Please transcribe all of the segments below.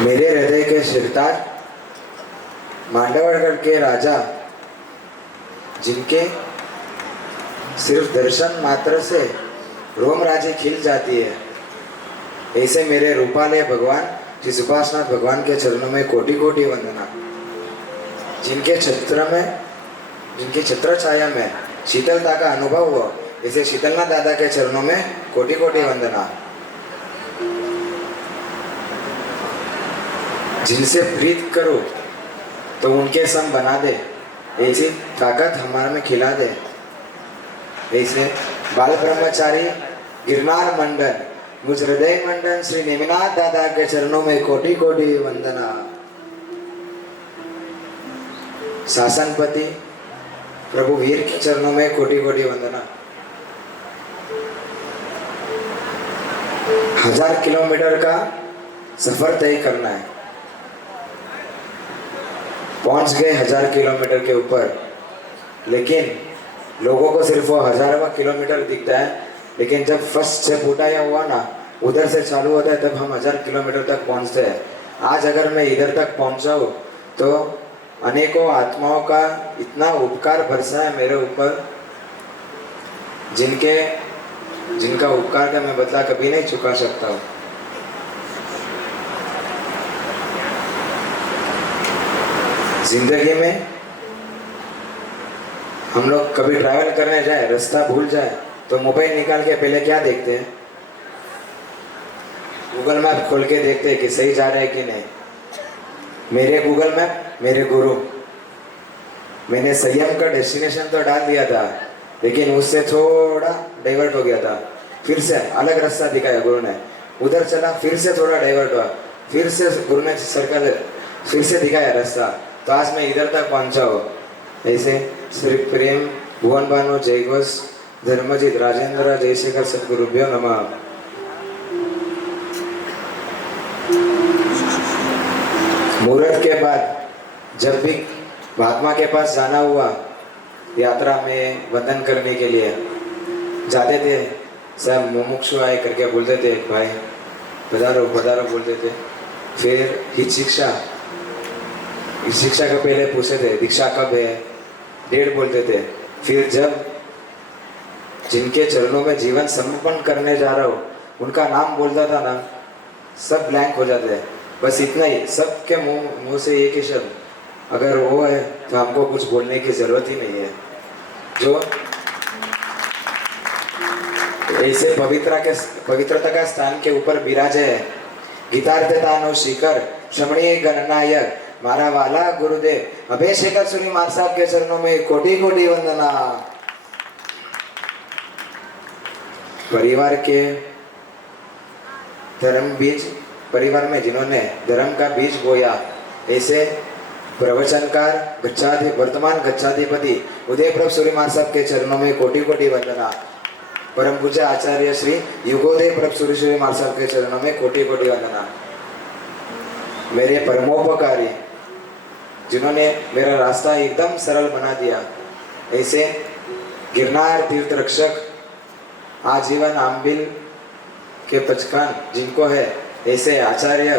मेरे हृदय के सिरताज मांडवगढ़ के राजा, जिनके सिर्फ दर्शन मात्र से रोम राजी खिल जाती है, ऐसे मेरे रूपालय भगवान श्री सुभाषनाथ भगवान के चरणों में कोटि कोटि वंदना। जिनके छत्र छाया में शीतलता का अनुभव हो, ऐसे शीतलनाथ दादा के चरणों में कोटि कोटि वंदना। जिनसे प्रीत करो तो उनके संग बना दे, ऐसी ताकत हमारे में खिला दे। ऐसे बाल ब्रह्मचारी गिरनार मंडन मुझ हृदय मंडन श्री नेमिनाथ दादा के चरणों में कोटि कोटि वंदना। शासनपति प्रभु वीर के चरणों में कोटि कोटि वंदना। 1000 किलोमीटर का सफर तय करना है, पहुंच गए 1000 किलोमीटर के ऊपर, लेकिन लोगों को सिर्फ वो 1000वां किलोमीटर दिखता है, लेकिन जब फर्स्ट स्टेप उठाया हुआ ना, उधर से चालू होता है, तब हम 1000 किलोमीटर तक पहुंचते हैं। आज अगर मैं इधर तक पहुंचा हूँ तो अनेकों आत्माओं का इतना उपकार बरसा है मेरे ऊपर, जिनका उपकार का मैं बदला कभी नहीं चुका सकता हूँ। जिंदगी में हम लोग कभी ट्रैवल करने जाए, रास्ता भूल जाए तो मोबाइल निकाल के पहले क्या देखते हैं? गूगल मैप खोल के देखते हैं कि सही जा रहे हैं कि नहीं। मेरे गूगल मैप मेरे गुरु, मैंने संयम का डेस्टिनेशन तो डाल दिया था, लेकिन उससे थोड़ा डाइवर्ट हो गया था। फिर से अलग रास्ता दिखाया गुरु ने, उधर चला, फिर से थोड़ा डाइवर्ट हुआ, फिर से गुरु ने सर्कल फिर से दिखाया रास्ता, तो आज मैं इधर तक पहुंचा हूँ। ऐसे श्री प्रेम भुवन भानु जय घोष धर्मजीत राजेंद्र जयशेखर सदगुरुभ्यो नमः। मुहूर्त के बाद जब भी महात्मा के पास जाना हुआ, यात्रा में वंदन करने के लिए जाते थे, सब मुमुक्षु आए करके बोलते थे, भाई पधारो पधारो बोलते थे। फिर हित शिक्षा का पहले पूछते थे दीक्षा कब है, डेढ़ बोलते थे। फिर जब जिनके चरणों में जीवन समर्पण करने जा रहा हो, उनका नाम बोलता था ना, सब ब्लैंक हो जाते हैं। बस इतना ही, सबके मुंह से एक ही शब्द, अगर वो है तो हमको कुछ बोलने की जरूरत ही नहीं है। जो ऐसे पवित्रता का स्थान के ऊपर विराजे है, गीतार्थतानो शिखर श्रमणीय गणनायक मारा वाला गुरुदेव अभिषेक सुनी मार साहब के चरणों में कोटि कोटि वंदना। परिवार के धर्म बीज, परिवार में जिन्होंने धर्म का बीज बोया, ऐसे प्रवचनकार वर्तमान गच्छाधिपति उदय प्रभ सूर्य मार साहब के चरणों में कोटि कोटि वंदना। परम पूज्य आचार्य श्री युगोदय प्रभ सूर्य मार साहब के चरणों में कोटि कोटि वंदना। मेरे परमोपकारी, जिन्होंने मेरा रास्ता एकदम सरल बना दिया, ऐसे गिरनार तीर्थ रक्षक आजीवन आम्बिल के पचकान जिनको है, ऐसे आचार्य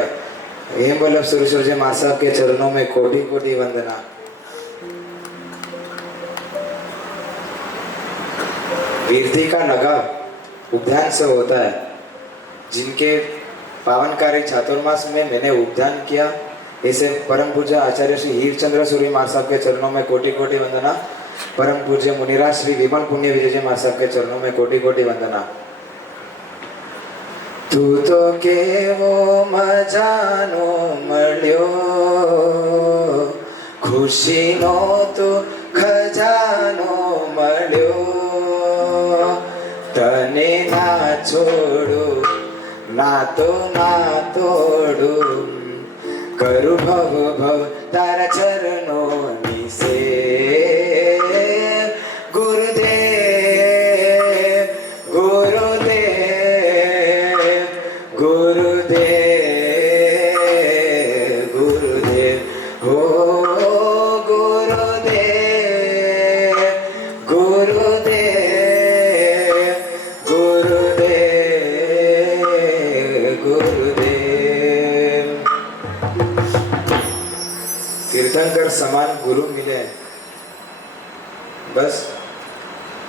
हेमवल्लभ सूर्य मार साहब के चरणों में कोटि कोटि वंदना। कीर्ति का लगाव उपध्यान से होता है। जिनके पावनकारी चातुर्मास में मैंने उपध्यान किया, ऐसे परम पूज्य आचार्य श्री हीरचंद्र सूर्य मार साहब के चरणों में कोटि कोटि वंदना। परम पूज्य मुनिराज श्री विमल पुण्य विजय मार साहब के चरणों में कोटि कोटि वंदना। तू तो केवो मजानो मळ्यो, खुशीनो तो खजानो मळ्यो, तने ना छोड़ू ना तो ना तोड़ू, करू भव भव तारा चरणों से। गुरुदेव गुरुदेव गुरुदेव गुरुदेव हो गुरुदेव गुरुदेव गुरुदेव गुरुदेव। समान गुरु मिले, बस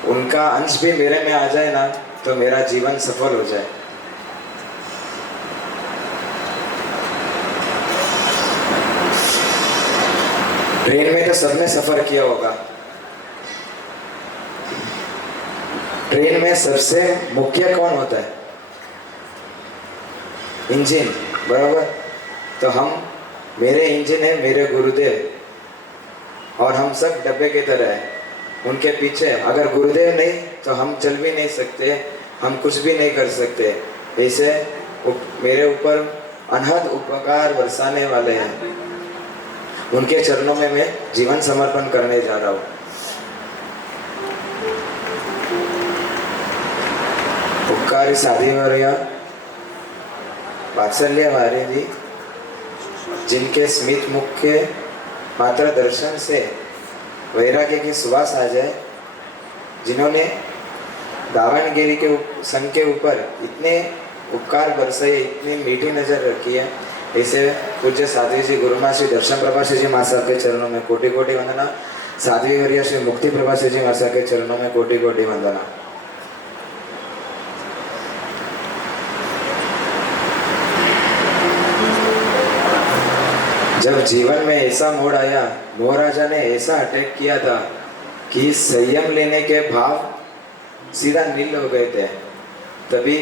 उनका अंश भी मेरे में आ जाए ना तो मेरा जीवन सफल हो जाए। ट्रेन में तो सबने सफर किया होगा। ट्रेन में सबसे मुख्य कौन होता है? इंजन, बराबर। तो मेरे इंजन है मेरे गुरुदेव, और हम सब डब्बे की तरह है उनके पीछे। अगर गुरुदेव नहीं तो हम चल भी नहीं सकते, हम कुछ भी नहीं कर सकते। ऐसे मेरे ऊपर अनहद उपकार बरसाने वाले हैं, उनके चरणों में मैं जीवन समर्पण करने जा रहा हूँ। उपकारी साधीवर्य वात्सल्य वारे जी, जिनके स्मित मुख के मात्र दर्शन से वैराग्य की सुवास आ जाए, जिन्होंने दावणगिरी के संघ के ऊपर इतने उपकार बरसाए, इतनी मीठी नजर रखी है, ऐसे पूज्य साध्वी जी गुरुमा श्री दर्शन प्रभा जी माँ साहब के चरणों में कोटि कोटि वंदना। साध्वी वर्य श्री मुक्ति प्रभा जी माँ साहब के चरणों में कोटि कोटि वंदना। जब जीवन में ऐसा मोड़ आया, महाराजा ने ऐसा अटैक किया था कि संयम लेने के भाव सीधा नील हो गए थे, तभी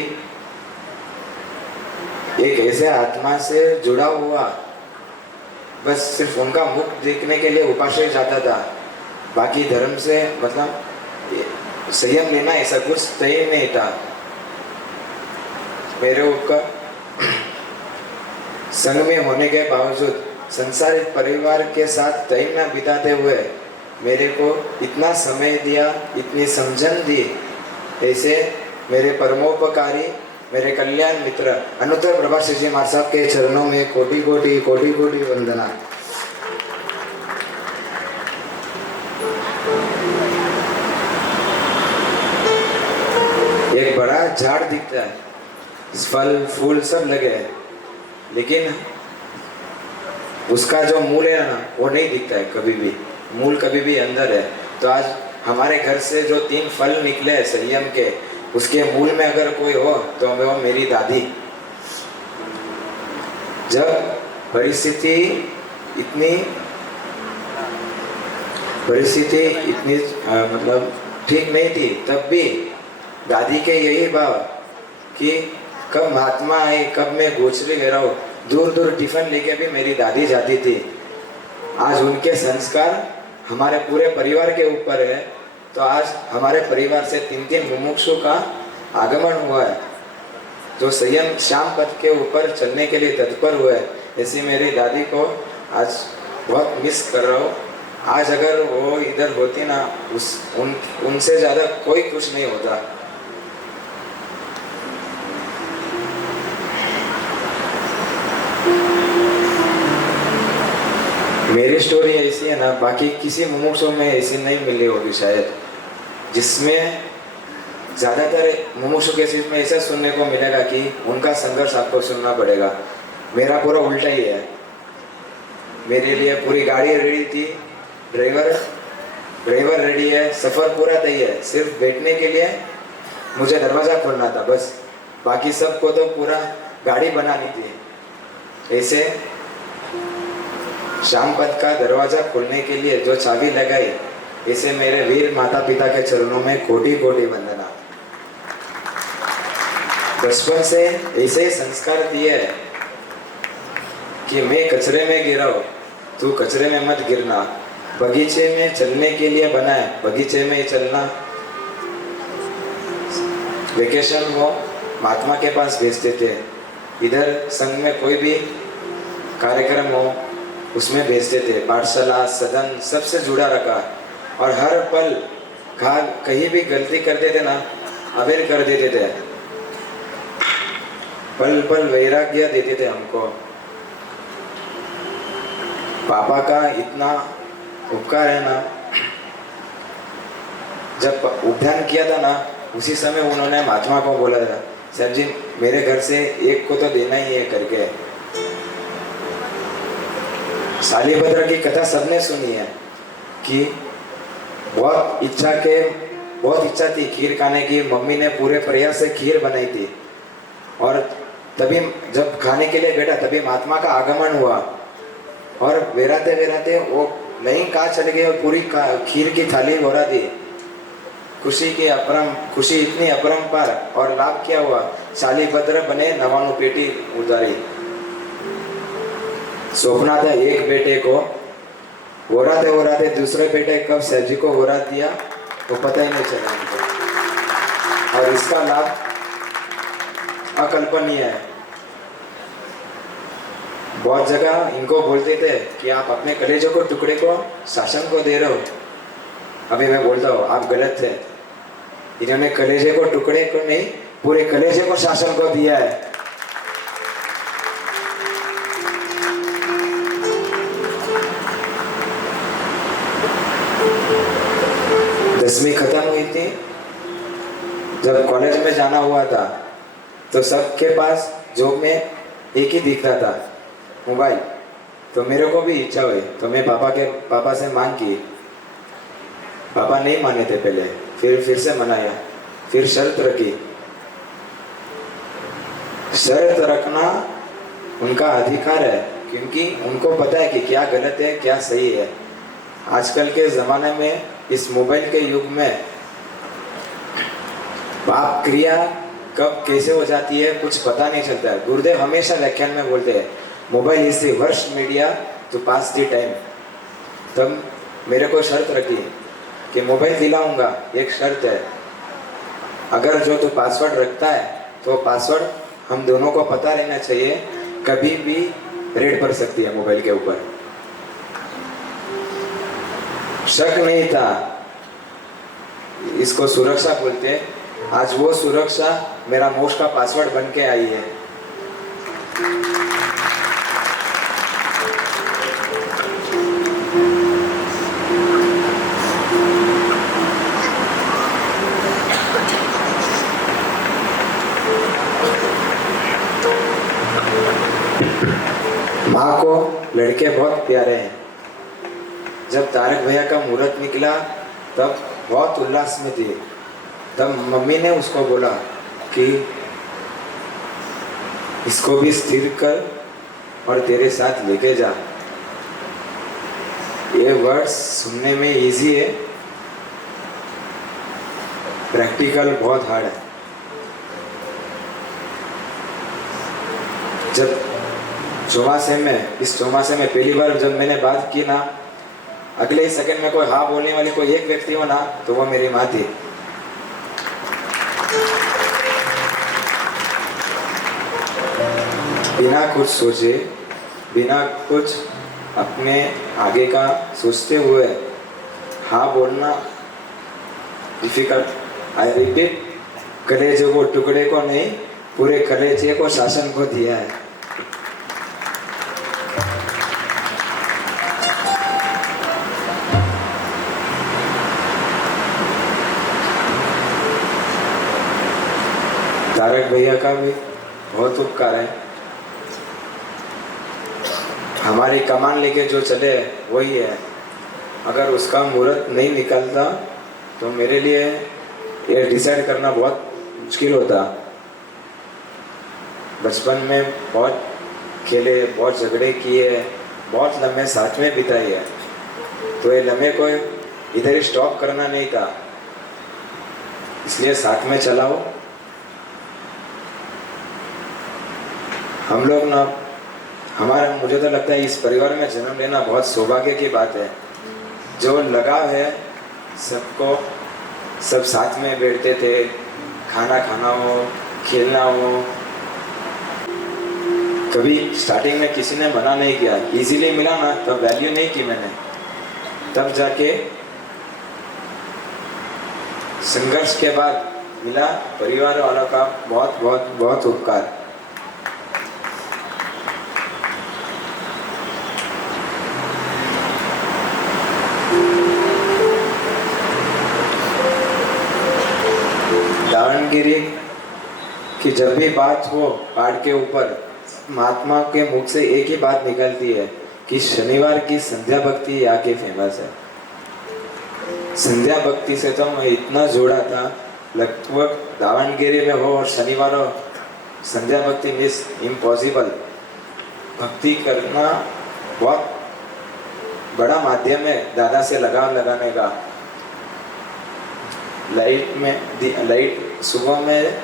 एक ऐसे आत्मा से जुड़ा हुआ, बस सिर्फ उनका मुख देखने के लिए उपाश्रय जाता था, बाकी धर्म से मतलब संयम लेना ऐसा कुछ तय नहीं था। मेरे ऊपर संग में होने के बावजूद संसारिक परिवार के साथ टाइम न बिताते हुए मेरे को इतना समय दिया, इतनी समझन दी, ऐसे मेरे परमोपकारी, मेरे कल्याण मित्र अनुत्तर प्रभा जी माँ साहब के चरणों में कोटि कोटि कोटि कोटि वंदना। एक बड़ा झाड़ दिखता है, फल फूल सब लगे हैं, लेकिन उसका जो मूल है ना वो नहीं दिखता है कभी भी, मूल कभी भी अंदर है। तो आज हमारे घर से जो 3 फल निकले हैं संयम के, उसके मूल में अगर कोई हो तो वो मेरी दादी। जब परिस्थिति इतनी मतलब ठीक नहीं थी, तब भी दादी के यही भाव कि कब महात्मा आए, कब मैं गोचरी ले रहा हूँ, दूर दूर टिफिन लेके भी मेरी दादी जाती थी। आज उनके संस्कार हमारे पूरे परिवार के ऊपर है, तो आज हमारे परिवार से 3 मुमुक्षु का आगमन हुआ है, जो संयम श्याम पथ के ऊपर चलने के लिए तत्पर हुए। ऐसी मेरी दादी को आज बहुत मिस कर रहा हूँ। आज अगर वो इधर होती ना, उनसे ज़्यादा कोई खुश नहीं होता। मेरी स्टोरी ऐसी है ना, बाकी किसी मुमुक्षु में ऐसी नहीं मिली होगी शायद, जिसमें ज़्यादातर मुमुक्षु के केस में ऐसा सुनने को मिलेगा कि उनका संघर्ष आपको सुनना पड़ेगा। मेरा पूरा उल्टा ही है। मेरे लिए पूरी गाड़ी रेडी थी, ड्राइवर रेडी है, सफ़र पूरा तय है, सिर्फ बैठने के लिए मुझे दरवाज़ा खोलना था बस, बाकी सबको तो पूरा गाड़ी बनानी थी। ऐसे श्याम पथ का दरवाजा खोलने के लिए जो चाबी लगाई, ऐसे मेरे वीर माता पिता के चरणों में कोटि कोटि वंदना। बचपन से ऐसे ही संस्कार दिए कि मैं कचरे में गिरा हूँ, तू कचरे में मत गिरना। बगीचे में चलने के लिए बना है, बगीचे में ही चलना। वेकेशन हो महात्मा के पास भेजते थे, इधर संघ में कोई भी कार्यक्रम हो उसमें भेजते थे। पाठशाला सदन सबसे जुड़ा रखा, और हर पल कहीं भी गलती करते थे ना, अवेयर कर देते थे, पल पल वैराग्य देते थे हमको। पापा का इतना उपकार है ना, जब उद्यान किया था ना, उसी समय उन्होंने महात्मा को बोला था, सर जी मेरे घर से एक को तो देना ही है करके। शालिभद्र की कथा सबने सुनी है कि बहुत इच्छा थी खीर खाने की। मम्मी ने पूरे प्रयास से खीर बनाई थी और तभी जब खाने के लिए बैठा तभी महात्मा का आगमन हुआ और वेराते वेराते वो नहीं कहाँ चले गए और पूरी खीर की थाली भरा दी। खुशी इतनी अपरंपार और लाभ क्या हुआ, शालिभद्र बने 99 पेटी उतारी। सौंपना था एक बेटे को, ओराते दूसरे बेटे कब सैजी को ओरा दिया वो पता ही नहीं चला उनको। और इसका लाभ अकल्पनीय है। बहुत जगह इनको बोलते थे कि आप अपने कलेजों को टुकड़े को शासन को दे रहे हो। अभी मैं बोलता हूँ आप गलत थे। इन्होंने कलेजे को टुकड़े को नहीं, पूरे कलेजे को शासन को दिया है। दसवीं खत्म हुई थी, जब कॉलेज में जाना हुआ था तो सबके पास जॉब में एक ही दिखता था, मोबाइल। तो मेरे को भी इच्छा हुई तो मैं पापा से मांग की। पापा नहीं माने थे पहले, फिर से मनाया, फिर शर्त रखी। शर्त रखना उनका अधिकार है क्योंकि उनको पता है कि क्या गलत है क्या सही है। आजकल के ज़माने में इस मोबाइल के युग में पाप क्रिया कब कैसे हो जाती है कुछ पता नहीं चलता है। गुरुदेव हमेशा व्याख्यान में बोलते हैं mobile is the worst media to pass the time. तब मेरे को शर्त रखी कि मोबाइल दिलाऊंगा, एक शर्त है, अगर जो तू पासवर्ड रखता है तो पासवर्ड हम दोनों को पता रहना चाहिए, कभी भी रेड पड़ सकती है मोबाइल के ऊपर। शक नहीं था, इसको सुरक्षा बोलते हैं। आज वो सुरक्षा मेरा मोक्ष का पासवर्ड बन के आई है। माँ को लड़के बहुत प्यारे हैं। जब तारक भैया का मुहूर्त निकला तब बहुत उल्लास में थी। तब मम्मी ने उसको बोला कि इसको भी स्थिर कर और तेरे साथ लेके जा। ये वर्ड्स सुनने में इजी है, प्रैक्टिकल बहुत हार्ड है। जब इस चौमासे में पहली बार जब मैंने बात की ना, अगले ही सेकंड में कोई हाँ बोलने वाली कोई एक व्यक्ति हो ना तो वो मेरी माँ थी। बिना कुछ सोचे, बिना कुछ अपने आगे का सोचते हुए हाँ बोलना डिफिकल्ट। आई रिपीट, कलेजे को टुकड़े को नहीं, पूरे कलेजे को शासन को दिया है। तारक भैया का भी बहुत उपकार है। हमारी कमान लेके जो चले वही है। अगर उसका मुहूर्त नहीं निकलता तो मेरे लिए ये डिसाइड करना बहुत मुश्किल होता। बचपन में बहुत खेले, बहुत झगड़े किए, बहुत लम्हे साथ में बिताए है, तो ये लम्हे को इधर ही स्टॉप करना नहीं था, इसलिए साथ में चलाओ। हम लोग ना मुझे तो लगता है इस परिवार में जन्म लेना बहुत सौभाग्य की बात है। जो लगाव है सबको, सब साथ में बैठते थे, खाना खाना हो, खेलना हो। कभी स्टार्टिंग में किसी ने मना नहीं किया, इजीली मिला ना तब वैल्यू नहीं की मैंने, तब जाके संघर्ष के बाद मिला। परिवार वालों का बहुत बहुत बहुत उपकार। दावणगिरी की जब भी बात हो पहाड़ के ऊपर, महात्मा के मुख से एक ही बात निकलती है कि शनिवार की संध्या भक्ति यहाँ की फेमस है। संध्या भक्ति से तो मैं इतना जुड़ा था, लगभग दावणगिरी में हो और शनिवार हो, संध्या भक्ति मिस इम्पॉसिबल। भक्ति करना बहुत बड़ा माध्यम है दादा से लगाव लगाने का। लाइट सुबह में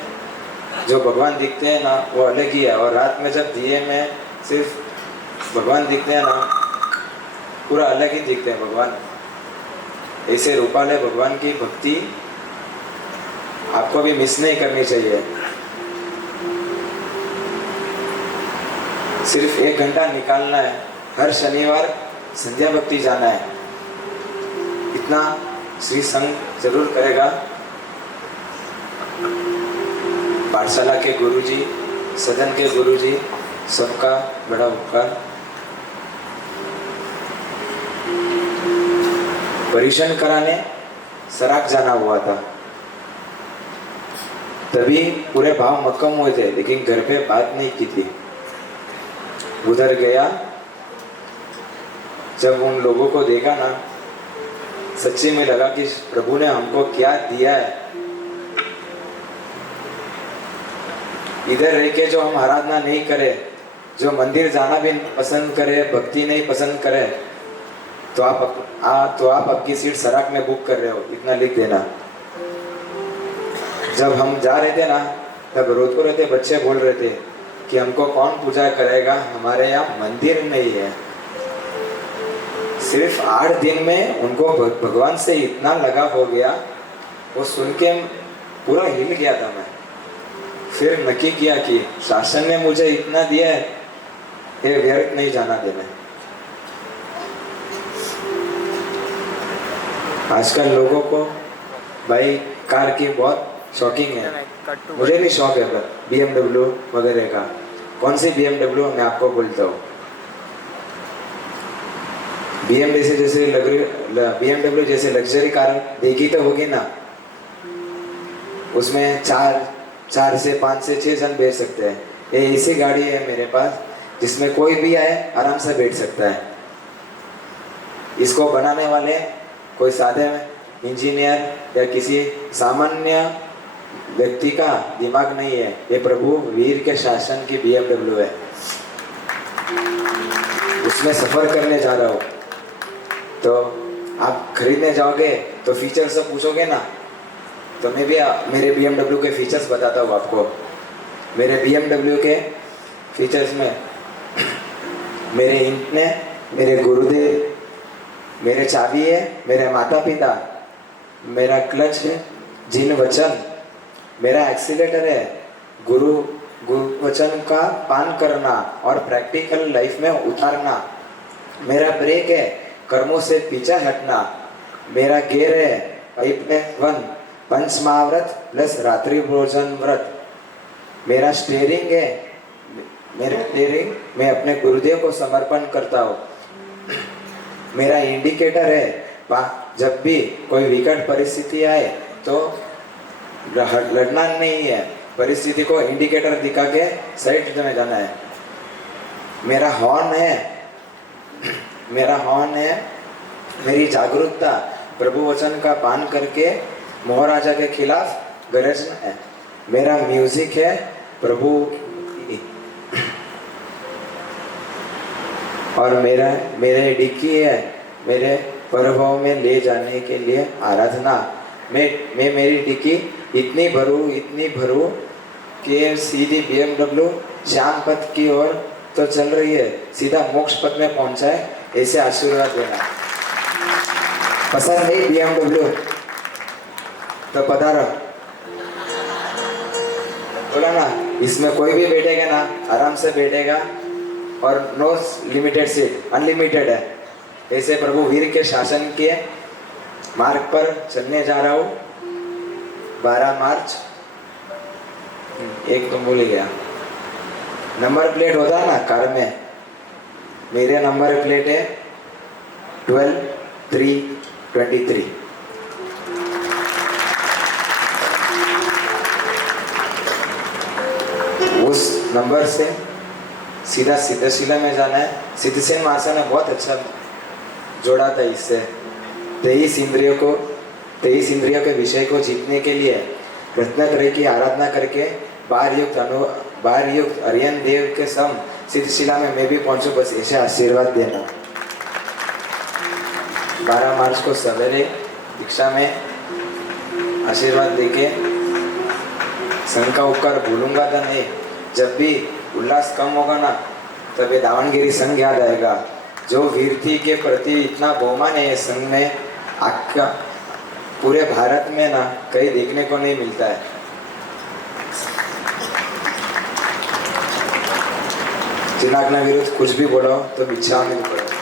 जो भगवान दिखते हैं ना वो अलग ही है, और रात में जब दिए में सिर्फ भगवान दिखते हैं ना पूरा अलग ही दिखते हैं भगवान। ऐसे रूपाले भगवान की भक्ति आपको भी मिस नहीं करनी चाहिए। सिर्फ 1 घंटा निकालना है, हर शनिवार संध्या भक्ति जाना है, इतना श्री संघ जरूर करेगा। पाठशाला के गुरुजी, सदन के गुरुजी, सबका बड़ा उपकार। परीक्षण कराने सराक जाना हुआ था, तभी पूरे भाव मक्कम हुए थे, लेकिन घर पे बात नहीं की थी। उधर गया, जब उन लोगों को देखा ना, सच्ची में लगा कि प्रभु ने हमको क्या दिया है। इधर रह के जो हम आराधना नहीं करे, जो मंदिर जाना भी पसंद करे, भक्ति नहीं पसंद करे, तो आप आपकी सीट सराक में बुक कर रहे हो, इतना लिख देना। जब हम जा रहे थे ना, तब रोते रोते बच्चे बोल रहे थे कि हमको कौन पूजा करेगा, हमारे यहाँ मंदिर नहीं है। सिर्फ 8 दिन में उनको भगवान से इतना लगा हो गया, वो सुन के पूरा हिल गया था मैं। फिर नक्की किया कि शासन ने मुझे इतना दिया है, ये व्यर्थ नहीं जाना देना। आजकल लोगों को भाई कार की बहुत शौकिंग है, मुझे भी शौक है पर BMW वगैरह का। कौन सी BMW मैं आपको बोलता हूँ, BMW जैसे लग्जरी कार देखी तो होगी ना, उसमें 4 से 5 से 6 जन बैठ सकते हैं। ये ऐसी गाड़ी है मेरे पास जिसमें कोई भी आए आराम से बैठ सकता है। इसको बनाने वाले कोई सादे इंजीनियर या किसी सामान्य व्यक्ति का दिमाग नहीं है, ये प्रभु वीर के शासन की BMW है। उसमें सफर करने जा रहा हूँ, तो आप खरीदने जाओगे तो फीचर सब पूछोगे ना, तो मैं भी मेरे BMW के फीचर्स बताता हूँ आपको। मेरे BMW के फीचर्स में मेरे इंट ने, मेरे गुरुदेव, मेरे चाबी है, मेरे माता पिता, मेरा क्लच है, जिन वचन, मेरा एक्सीलेटर है, गुरु वचन का पान करना और प्रैक्टिकल लाइफ में उतारना, मेरा ब्रेक है, कर्मों से पीछा हटना, मेरा गेयर है, पाइप है 1 पंच महाव्रत प्लस रात्रि भोजन व्रत, मेरा स्टीयरिंग है, मेरा स्टीयरिंग मैं अपने गुरुदेव को समर्पण करता हूँ। मेरा इंडिकेटर है, जब भी कोई विकट परिस्थिति आए तो लड़ना नहीं है, परिस्थिति को इंडिकेटर दिखा के साइड में जाना है। मेरा हॉर्न है, मेरी जागरूकता, प्रभु वचन का पान करके महाराजा के खिलाफ गरजना है। मेरा म्यूजिक है, प्रभु और मेरे डिक्की है, मेरे प्रभाव में ले जाने के लिए आराधना। मैं मेरी डिक्की इतनी भरूं कि सीधी BMW श्याम पथ की ओर तो चल रही है, सीधा मोक्ष पथ में पहुंचाए, ऐसे आशीर्वाद देना। पसंद नहीं BMW तो पधारो, बोला ना, इसमें कोई भी बैठेगा ना आराम से बैठेगा, और नो लिमिटेड सीट, अनलिमिटेड है। ऐसे प्रभु वीर के शासन के मार्ग पर चलने जा रहा हूँ। 12 मार्च, एक तो भूल गया, नंबर प्लेट होता है ना कार में, मेरे नंबर प्लेट है 12-3-23। उस नंबर से सीधा सिद्धशिला में जाना है। सिद्धसेन महाशय ने बहुत अच्छा जोड़ा था इससे। 23 इंद्रियों के विषय को जीतने के लिए रत्नत्रय की आराधना करके बार युक्त अरियन देव के सम सिद्धशिला में मैं भी पहुंचूं, बस ऐसे आशीर्वाद देना। 12 मार्च को सवेरे दीक्षा में आशीर्वाद देके संघ का उपकार भूलूंगा तो नहीं। जब भी उल्लास कम होगा ना, तब ये दावणगिरी संघ याद आएगा। जो वीरती के प्रति इतना बहुमान है ये संघ में, आपका पूरे भारत में ना कहीं देखने को नहीं मिलता है। चिनागना विरुद्ध कुछ भी बोलो तो इच्छा में पड़ो।